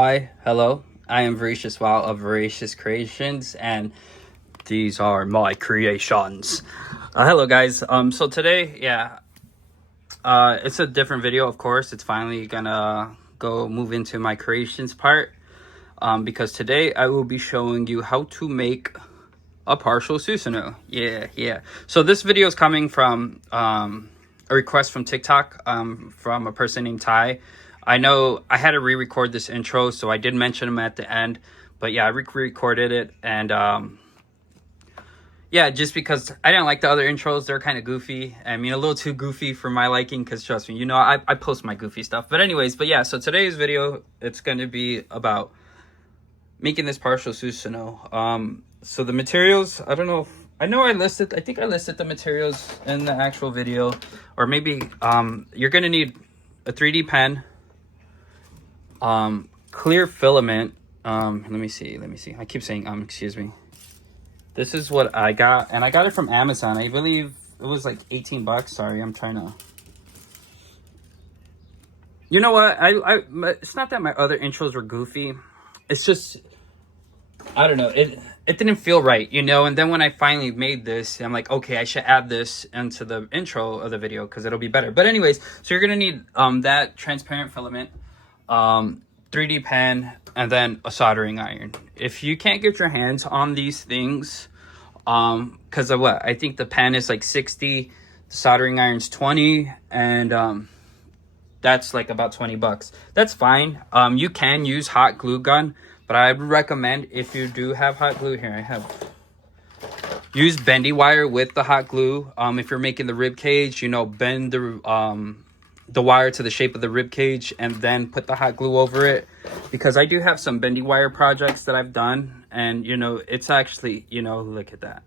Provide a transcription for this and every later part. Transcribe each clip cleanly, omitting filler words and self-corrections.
Hi, hello. I am Voracious Wow of Voracious Creations, and these are my creations. Hello, guys. So today, it's a different video. Of course, it's finally gonna go move into my creations part. Because today I will be showing you how to make a partial Susano. Yeah. So this video is coming from a request from TikTok from a person named Ty. I know I had to re-record this intro, so I did mention him at the end, but yeah, I re-recorded it, and yeah, just because I didn't like the other intros. They're kind of goofy. I mean, a little too goofy for my liking, because trust me, you know, I post my goofy stuff. But anyways, so today's video, it's going to be about making this partial Susano. So the materials, I don't know if, I think I listed the materials in the actual video, or maybe you're going to need a 3D pen, clear filament. Let me see. I keep saying excuse me. This is what I got, and I got it from Amazon. I believe it was like 18 bucks. Sorry, I'm trying to, you know what, it's not that my other intros were goofy. It's just, I don't know, it didn't feel right, you know. And then when I finally made this, I'm like, okay, I should add this into the intro of the video because it'll be better. But anyways, so you're gonna need that transparent filament, 3D pen, and then a soldering iron. If you can't get your hands on these things, because of what, I think the pen is like 60, the soldering iron's 20, and that's like about 20 bucks. That's fine. You can use hot glue gun, but I would recommend, if you do have hot glue, here I have, use bendy wire with the hot glue. If you're making the rib cage, you know, bend the wire to the shape of the rib cage and then put the hot glue over it, because I do have some bendy wire projects that I've done, and you know, it's actually, you know, look at that,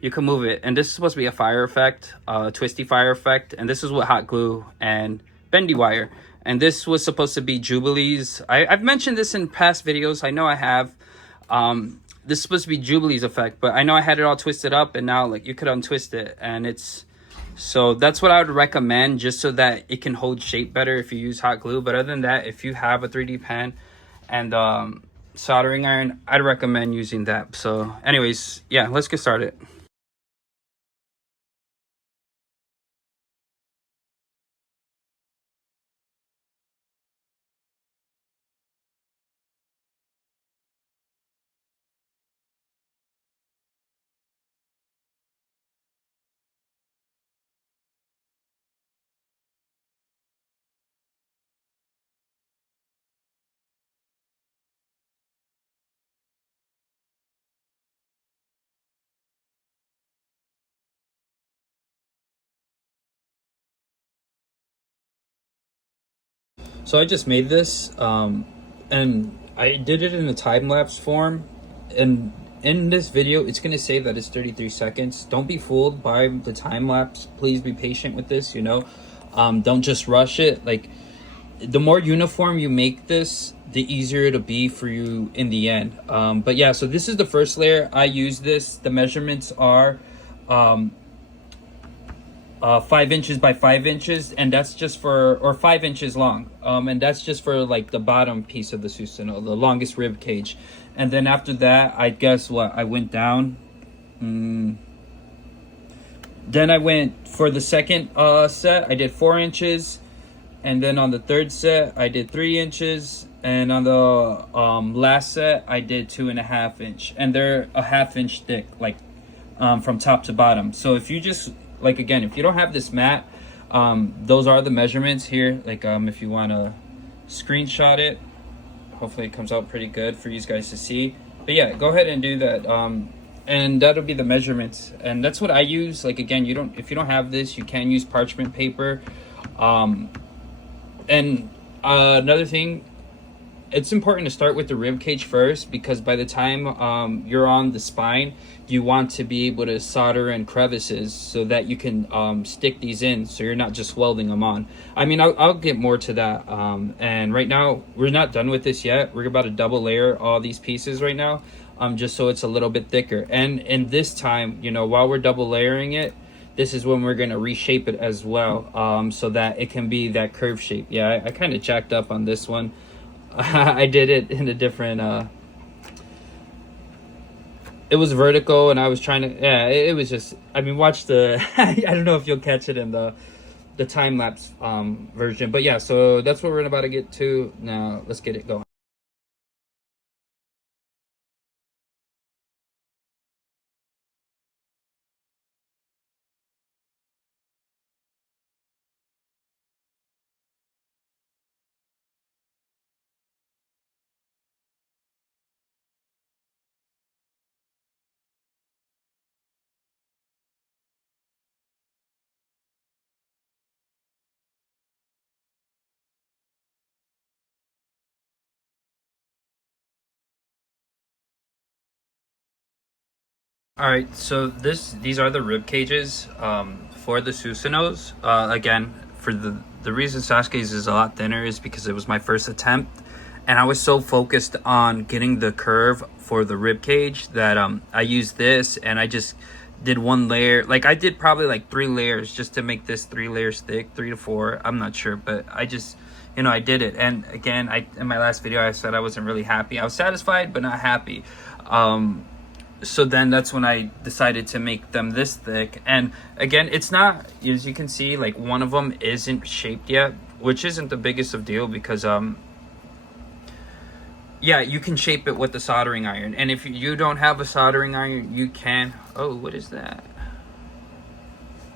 you can move it, and this is supposed to be a fire effect, twisty fire effect, and this is what hot glue and bendy wire. And this was supposed to be Jubilee's. I've mentioned this in past videos, I know I have. This is supposed to be Jubilee's effect, but I know I had it all twisted up, and now like you could untwist it, and it's, so that's what I would recommend, just so that it can hold shape better if you use hot glue. But other than that, if you have a 3D pen and soldering iron, I'd recommend using that. So anyways, yeah, let's get started. So I just made this, and I did it in a time-lapse form, and in this video it's going to say that it's 33 seconds. Don't be fooled by the time-lapse. Please be patient with this, you know. Don't just rush it. Like, the more uniform you make this, the easier it'll be for you in the end. But yeah, so this is the first layer. I use this. The measurements are 5 inches by 5 inches, and that's just for, or 5 inches long, and that's just for like the bottom piece of the Susano, the longest rib cage. And then after that, I guess what, I went down, then I went for the second set, I did 4 inches, and then on the third set I did 3 inches, and on the last set I did 2.5 inch, and they're a 1/2 inch thick, like from top to bottom. So if you just, like, again, if you don't have this mat, those are the measurements here. Like, if you want to screenshot it, hopefully it comes out pretty good for you guys to see. But yeah, go ahead and do that, and that'll be the measurements, and that's what I use. Like, again, if you don't have this, you can use parchment paper. And another thing, it's important to start with the rib cage first, because by the time you're on the spine, you want to be able to solder in crevices so that you can stick these in, so you're not just welding them on. I mean, I'll get more to that. And right now, we're not done with this yet. We're about to double layer all these pieces right now, just so it's a little bit thicker. And in this time, you know, while we're double layering it, this is when we're going to reshape it as well, so that it can be that curve shape. Yeah, I kind of jacked up on this one. I did it in a different it was vertical, and I was trying to, yeah, it was just, I mean, watch the I don't know if you'll catch it in the time lapse version, but yeah, so that's what we're about to get to now. Let's get it going. All right, so these are the rib cages for the Susanos. Again, for the reason Sasuke's is a lot thinner is because it was my first attempt, and I was so focused on getting the curve for the rib cage that I used this, and I just did one layer. Like I did probably like 3 layers just to make this 3 layers thick, 3 to 4. I'm not sure, but I just, I did it. And again, in my last video I said I wasn't really happy. I was satisfied but not happy. So then that's when I decided to make them this thick. And again, it's not, as you can see, like one of them isn't shaped yet, which isn't the biggest of deal because yeah, you can shape it with the soldering iron. And if you don't have a soldering iron, you can, oh, what is that?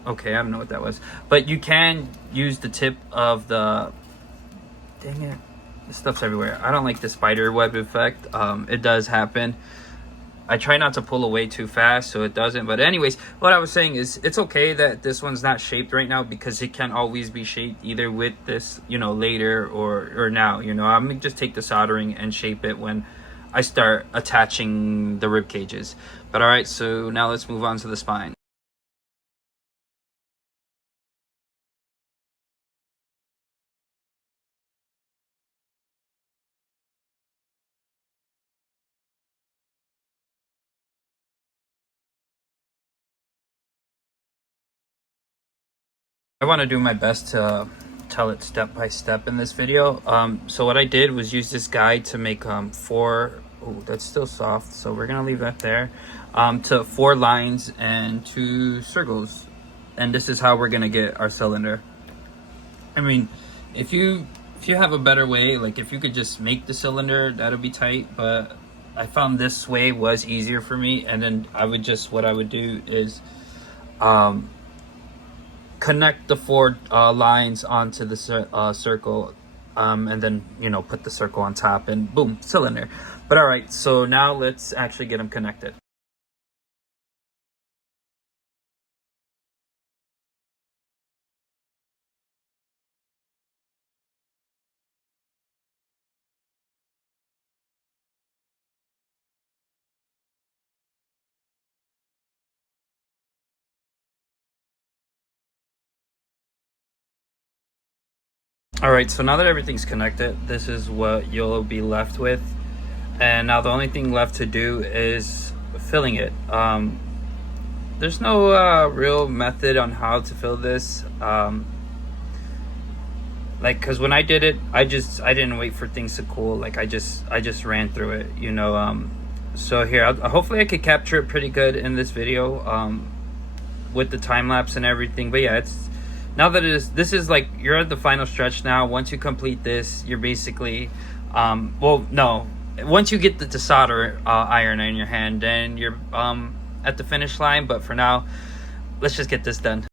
Okay, I don't know what that was, but you can use the tip of the, dang it, this stuff's everywhere. I don't like the spider web effect. It does happen. I try not to pull away too fast so it doesn't. But anyways, what I was saying is it's okay that this one's not shaped right now because it can always be shaped either with this, later or now. I'm gonna just take the soldering and shape it when I start attaching the rib cages. But all right, so now let's move on to the spine. I want to do my best to tell it step by step in this video. So what I did was use this guide to make 4, oh, that's still soft, so we're gonna leave that there, to 4 lines and 2 circles. And this is how we're gonna get our cylinder. I mean, if you have a better way, like if you could just make the cylinder, that'll be tight, but I found this way was easier for me. And then what I would do is connect the 4 lines onto the circle, and then put the circle on top, and boom, cylinder. But all right, so now let's actually get them connected. All right, so now that everything's connected, this is what you'll be left with. And now the only thing left to do is filling it. There's no real method on how to fill this. Because when I did it, I didn't wait for things to cool. Like I just ran through it, So here, hopefully I could capture it pretty good in this video, with the time lapse and everything. But yeah, it's now that this is like you're at the final stretch now. Once you complete this, you're basically, well, no, once you get the solder iron in your hand, then you're at the finish line. But for now, let's just get this done.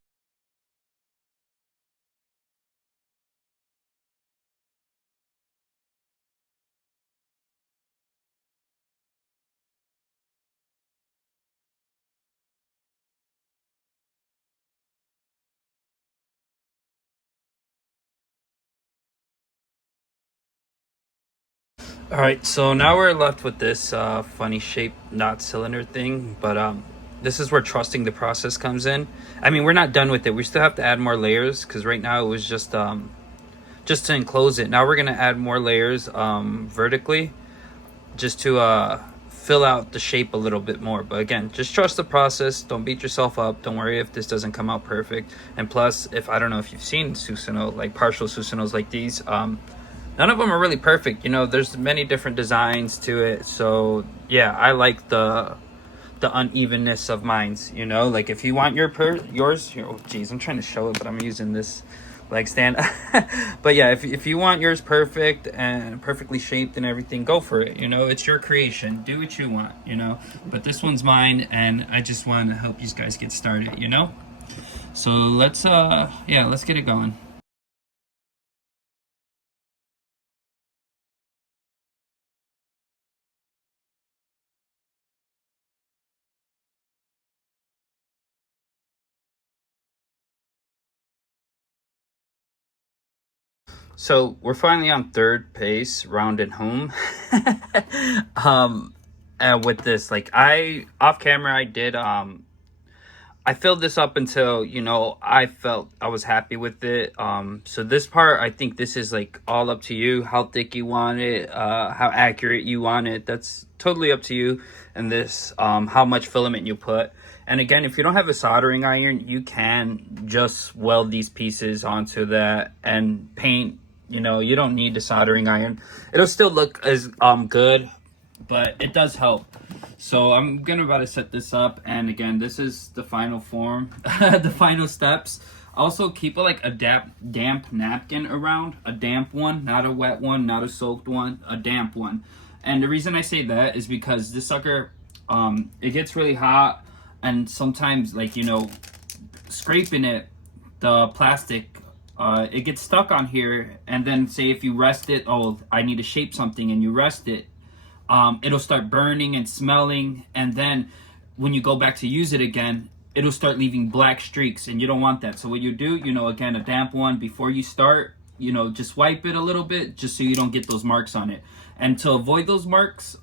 All right, so now we're left with this funny shaped knot cylinder thing, but this is where trusting the process comes in. I mean, we're not done with it. We still have to add more layers because right now it was just to enclose it. Now we're gonna add more layers vertically, just to fill out the shape a little bit more. But again, just trust the process. Don't beat yourself up. Don't worry if this doesn't come out perfect. And plus, if I don't know if you've seen Susano, like partial Susanos like these, none of them are really perfect. You know, there's many different designs to it. So yeah, I like the unevenness of mines. You know, like if you want yours, oh geez, I'm trying to show it, but I'm using this leg stand. But yeah, if you want yours perfect and perfectly shaped and everything, go for it. You know, it's your creation. Do what you want. You know, but this one's mine, and I just want to help you guys get started. You know, so let's yeah, let's get it going. So we're finally on third pace, rounded home. um, with this, like I off camera, I did I filled this up until, you know, I felt I was happy with it. So this part, I think this is like all up to you, how thick you want it, how accurate you want it. That's totally up to you. And this, how much filament you put. And again, if you don't have a soldering iron, you can just weld these pieces onto that and paint. You know, you don't need a soldering iron. It'll still look as good, but it does help. So I'm gonna about to set this up, and again, this is the final form, the final steps. Also, keep like a damp napkin around, a damp one, not a wet one, not a soaked one, a damp one. And the reason I say that is because this sucker, it gets really hot, and sometimes, like, you know, scraping it, the plastic, it gets stuck on here. And then say if you rest it, oh, I need to shape something, and you rest it, it'll start burning and smelling, and then when you go back to use it again, it'll start leaving black streaks, and you don't want that. So what you do, you know, again, a damp one before you start, you know, just wipe it a little bit just so you don't get those marks on it. And to avoid those marks,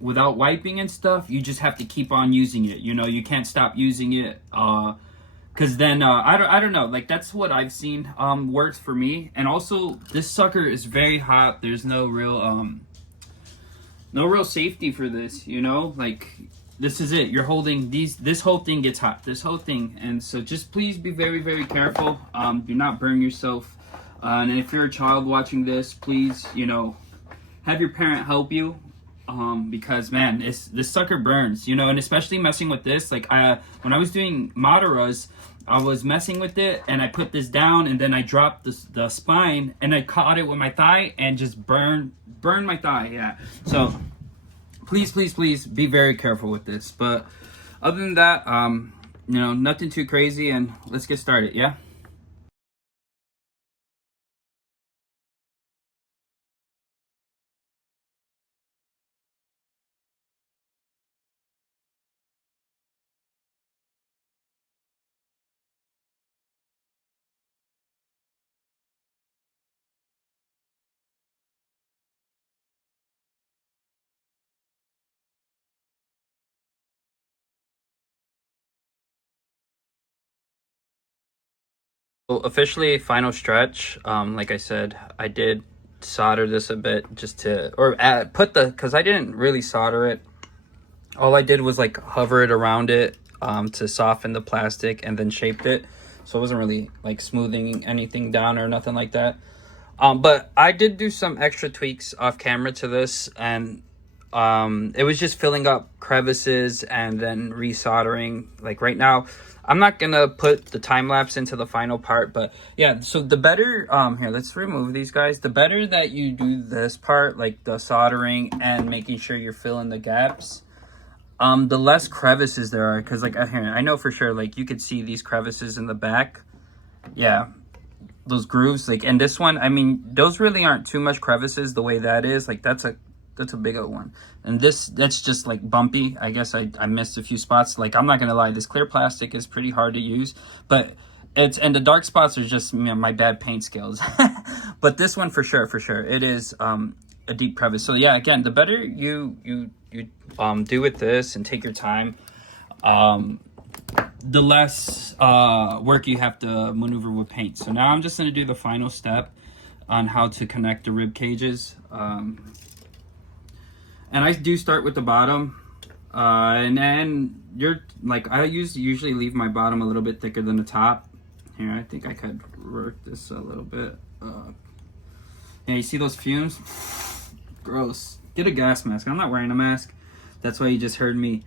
without wiping and stuff, you just have to keep on using it. You know, you can't stop using it, because then I don't know, like that's what I've seen works for me. And also, this sucker is very hot. There's no real safety for this, you know, like this is it, you're holding these, this whole thing gets hot, this whole thing. And so just please be very, very careful. Do not burn yourself, and if you're a child watching this, please, you know, have your parent help you, because man, this sucker burns, you know. And especially messing with this, like when I was doing Madaras, I was messing with it, and I put this down, and then I dropped the spine, and I caught it with my thigh, and just burned my thigh. Yeah. So please, please, please be very careful with this. But other than that, you know, nothing too crazy, and let's get started. Yeah. So officially final stretch. Like I said, I did solder this a bit just to, or put the, because I didn't really solder it. All I did was like hover it around it, to soften the plastic, and then shaped it. So it wasn't really like smoothing anything down or nothing like that. But I did do some extra tweaks off camera to this, and it was just filling up crevices and then resoldering. Like right now, I'm not gonna put the time lapse into the final part, but yeah. So the better, here, let's remove these guys. The better that you do this part, like the soldering and making sure you're filling the gaps, the less crevices there are. Because like here, I know for sure, like you could see these crevices in the back. Yeah, those grooves. Like in this one, I mean, those really aren't too much crevices the way that is. Like that's a bigger one. And that's just like bumpy. I guess I missed a few spots. Like I'm not gonna lie, this clear plastic is pretty hard to use, but and the dark spots are just, you know, my bad paint skills. But this one for sure, it is a deep crevice. So yeah, again, the better you do with this and take your time, the less work you have to maneuver with paint. So now I'm just going to do the final step on how to connect the rib cages. And I do start with the bottom, and then you're like, I usually leave my bottom a little bit thicker than the top. Here, I think I could work this a little bit. Yeah, you see those fumes? Gross. Get a gas mask. I'm not wearing a mask. That's why you just heard me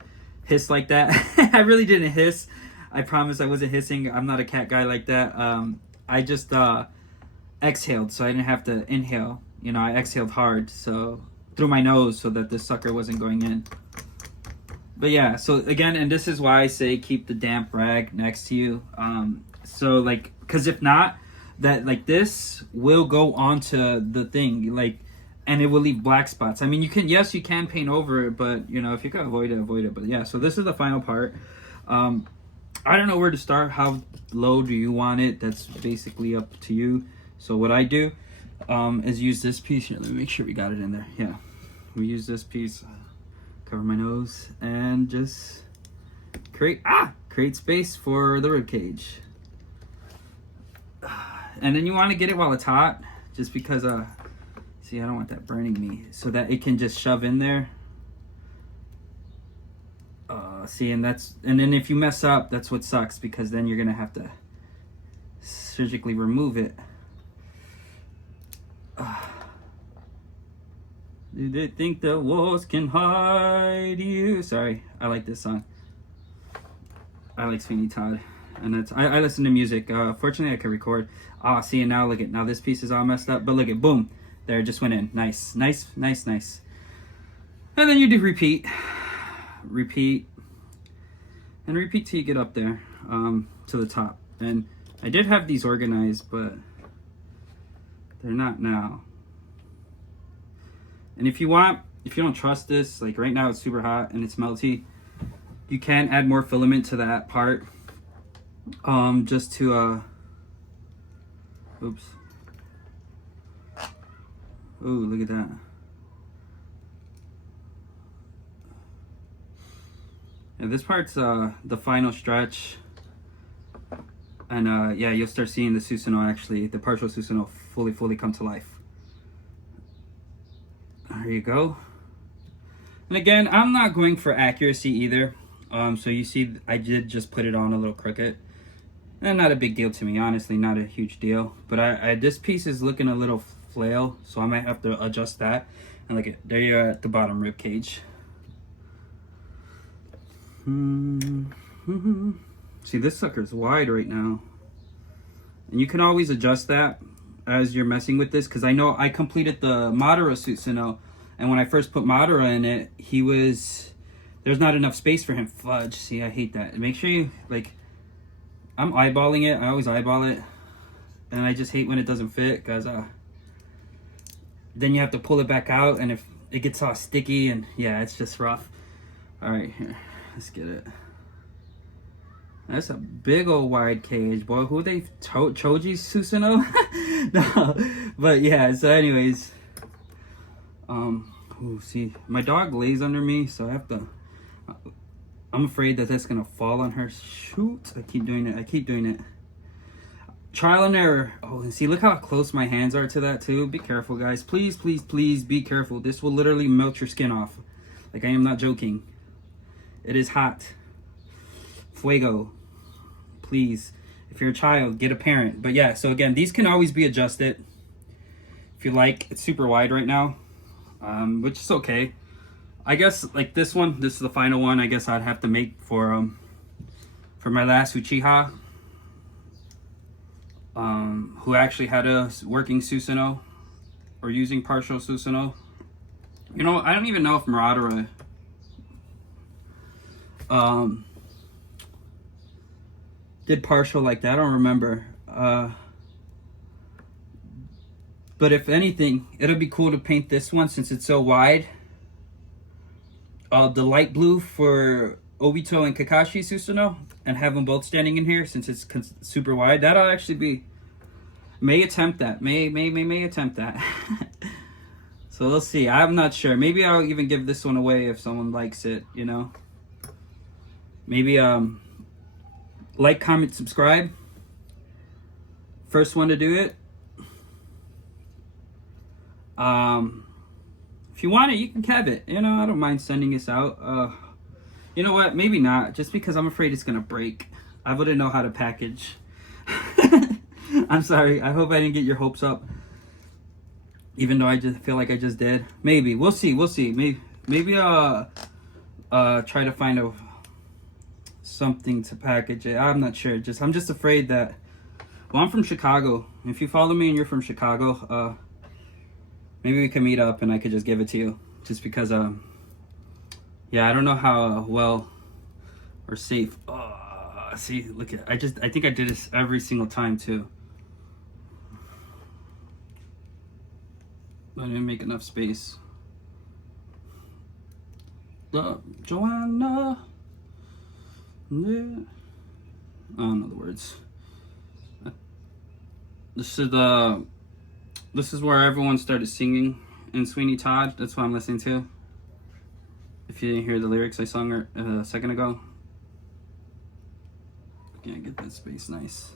hiss like that. I really didn't hiss. I promise I wasn't hissing. I'm not a cat guy like that. I just exhaled, so I didn't have to inhale. You know, I exhaled hard, so through my nose, so that this sucker wasn't going in. But yeah, so again, and this is why I say keep the damp rag next to you. So like, because if not, that like this will go onto the thing, like, and it will leave black spots. I mean, you can, yes, you can paint over it, but you know, if you can avoid it, avoid it. But yeah, so this is the final part. I don't know where to start. How low do you want it? That's basically up to you. So what I do is use this piece here. Let me make sure we got it in there. Yeah, we use this piece, cover my nose, and just create space for the rib cage. And then you want to get it while it's hot, just because see, I don't want that burning me, so that it can just shove in there. See, and then if you mess up, that's what sucks, because then you're gonna have to surgically remove it. Do they think the walls can hide you? Sorry, I like this song. I like Sweeney Todd, and that's I listen to music. Fortunately, I can record. See, and now look at, now this piece is all messed up, but look at, boom, there, it just went in. Nice, nice, nice, nice. And then you do repeat, and repeat till you get up there, to the top. And I did have these organized, but they're not now. And if you don't trust this, like right now it's super hot and it's melty, you can add more filament to that part, just to oops. Ooh, look at that. Yeah, this part's the final stretch. And yeah, you'll start seeing the Susano, actually, the partial Susano fully come to life. There you go. And again, I'm not going for accuracy either. So you see, I did just put it on a little crooked. And not a big deal to me, honestly, not a huge deal. But this piece is looking a little flail, so I might have to adjust that. And look at, there you're at the bottom rib cage. See, this sucker's wide right now. And you can always adjust that as you're messing with this, because I know I completed the Madara Susano, and when I first put Madara in it, there's not enough space for him. Fudge. See, I hate that. Make sure you, like, I'm eyeballing it. I always eyeball it. And I just hate when it doesn't fit, because then you have to pull it back out, and if it gets all sticky, and yeah, it's just rough. All right, here, let's get it. That's a big old wide cage, boy. Who are they? Choji Susano? No, but yeah. So, anyways, see, my dog lays under me, so I have to. I'm afraid that that's gonna fall on her. Shoot! I keep doing it. Trial and error. Oh, and see, look how close my hands are to that too. Be careful, guys. Please, please, please be careful. This will literally melt your skin off. Like, I am not joking. It is hot. Fuego. Please, if you're a child, get a parent. But yeah, so again, these can always be adjusted if you like. It's super wide right now, which is okay. I guess, like this one, this is the final one. I guess I'd have to make for my last Uchiha, who actually had a working Susano or using partial Susano. You know, I don't even know if Marauder did partial like that. I don't remember. But if anything, it'll be cool to paint this one since it's so wide. The light blue for Obito and Kakashi Susano, and have them both standing in here since it's super wide. That'll actually be, may attempt that. May attempt that. So we'll see. I'm not sure. Maybe I'll even give this one away if someone likes it, you know. Maybe like, comment, subscribe. First one to do it. If you want it, you can have it. You know, I don't mind sending this out. You know what? Maybe not. Just because I'm afraid it's gonna break. I wouldn't know how to package. I'm sorry. I hope I didn't get your hopes up. Even though I just feel like I just did. Maybe. We'll see. We'll see. Maybe try to find a something to package it. I'm not sure. I'm just afraid that, well, I'm from Chicago. If you follow me and you're from Chicago, maybe we can meet up and I could just give it to you. Just because yeah, I don't know how well or safe. See, look at, I think I did this every single time too. I didn't make enough space. Joanna. Yeah. I don't know the words. This is where everyone started singing in Sweeney Todd. That's what I'm listening to. If you didn't hear the lyrics I sung a second ago. Can't get that space nice.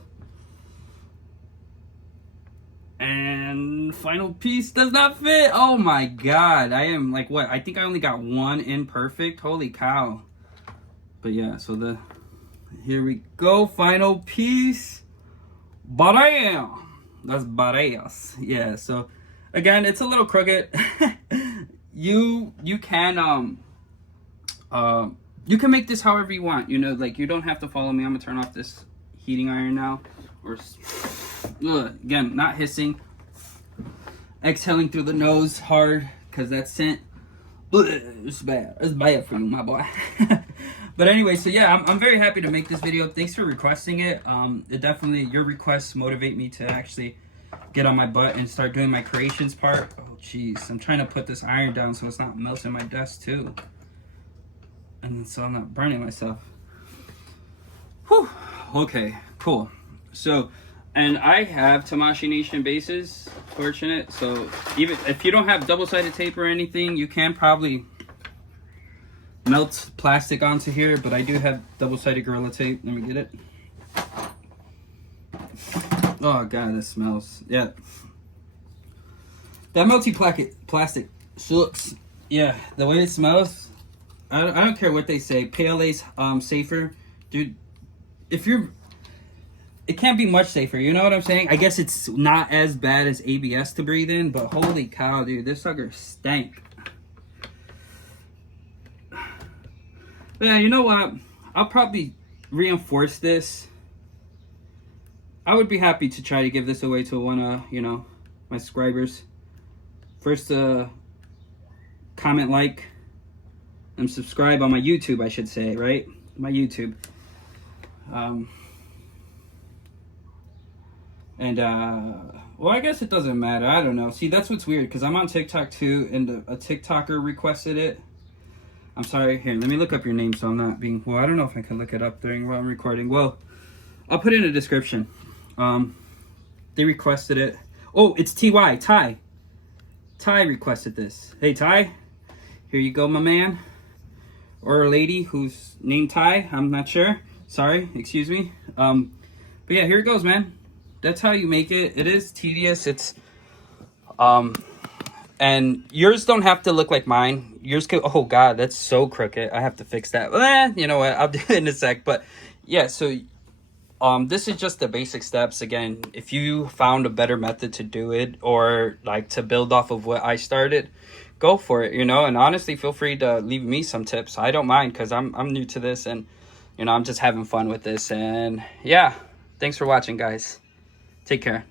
And final piece does not fit. Oh my god. I am like, what? I think I only got one imperfect. Holy cow. But yeah, so here we go. Final piece. Bam. That's badass. Yeah, so again, it's a little crooked. You can you can make this however you want, you know, like you don't have to follow me. I'm gonna turn off this heating iron now. Or again, not hissing, exhaling through the nose hard because that scent, it's bad. It's bad for you, my boy. But anyway, so yeah, I'm very happy to make this video. Thanks for requesting it. It definitely, your requests motivate me to actually get on my butt and start doing my creations part. Oh jeez, I'm trying to put this iron down so it's not melting my desk too, and so I'm not burning myself. Whew. Okay, cool. So, and I have Tamashii Nation bases, fortunate. So even if you don't have double-sided tape or anything, you can probably melt plastic onto here, but I do have double-sided Gorilla Tape. Let me get it. Oh god, this smells. Yeah. That melty plastic sucks. Yeah, the way it smells, I don't care what they say. PLA's safer. Dude, if you're, it can't be much safer, you know what I'm saying? I guess it's not as bad as ABS to breathe in, but holy cow, dude, this sucker stank. Yeah, you know what? I'll probably reinforce this. I would be happy to try to give this away to one, you know, my subscribers. First, comment, like, and subscribe on my YouTube, I should say, right? My YouTube. Well, I guess it doesn't matter. I don't know. See, that's what's weird, because I'm on TikTok too, and a TikToker requested it. I'm sorry. Here, let me look up your name so I'm not being... Well, I don't know if I can look it up while I'm recording. Well, I'll put it in the description. They requested it. Oh, it's Ty. Ty requested this. Hey, Ty. Here you go, my man. Or a lady who's named Ty. I'm not sure. Sorry. Excuse me. But yeah, here it goes, man. That's how you make it. It is tedious. It's... And yours don't have to look like mine. Yours could... Oh, God, that's so crooked. I have to fix that. You know what? I'll do it in a sec. But, yeah, so... this is just the basic steps. Again, if you found a better method to do it or like to build off of what I started, go for it, you know. And honestly, feel free to leave me some tips. I don't mind because I'm new to this, and you know, I'm just having fun with this. And yeah, thanks for watching, guys. Take care.